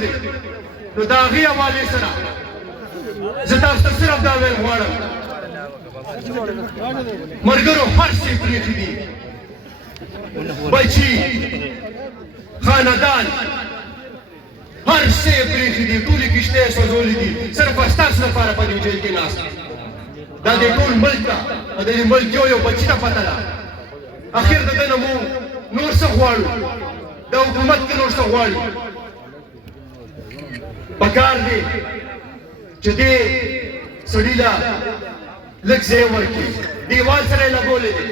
دی نو د هغې حوالې سره زه تاسو ته صرف دا ویل غواړم ملګرو هر څه پرېښي دي بچي خاندان هر څه یې پرېښي دي ټولې کښتۍ یې سوځولې دي صرف ستاسو لپاره په دې جیل کې ناست دا د ټول ملک ته د دې ملک یو بچي ته پته ده اخر د ده نه مو نور څه غواړو د حکومت کې نور څه غواړي پکار دی چې دې سړي له لږ ځای ورکړي دیوال سره یې لګولی دی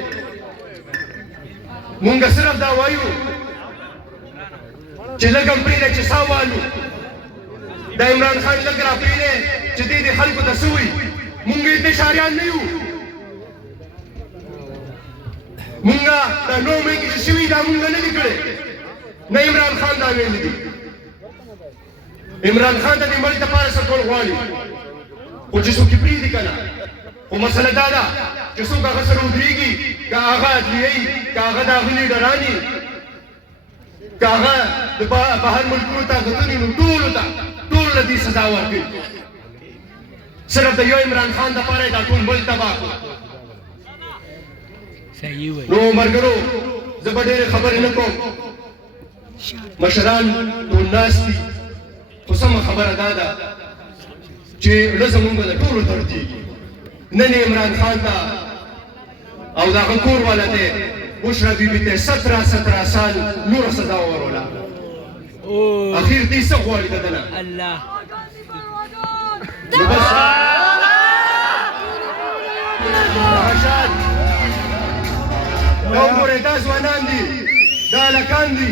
مونږ صرف دا وایو چې لږ هم پرېږده چې ساه والو د عمران خان لږ را پرېږدی چې دې دې خلکو ته څه وایي مونږ انتشاریان نه یو مونږ دا 9 مې کې چې شوي دا مونږ نه دي کړی نه عمران خان دا ویلي دي عمران خان ته د ملک دپاره څه کول غواړي خو چې څوک یې پرېږدي که نه خو مسله دا ده چې څوک هغه سره ودرېږي که هغه عدلیه وي که هغه د هغه لیډران وي که هغه د بهر ملکونو طاقتونه نو ټولو له دې سزا ورکوي صرف د یو عمران خان دپاره یې دا ټول ملک تباه کړو نو ملګرو زه به ډېرې خبرې نه کوم مشران ټول ناست دي خو سمه خبره دا ده چې زړه زمونږ د ټولو دردېږي نن عمران خان ته او د هغه کور والا دی بشرا بیبي ته 17 سال نوره سزا ووروله اخر دې څه غواړي د ده نه نو بس دا وګورئ دا ځوانان دي دا هلکان دي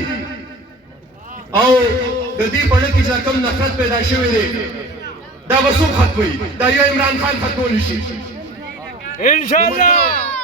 او د دې په زړه کې چې کوم نفرت پیدا شوی دی دا به څوک ختموي دا یو عمران خان ختمولی شي انشاءالله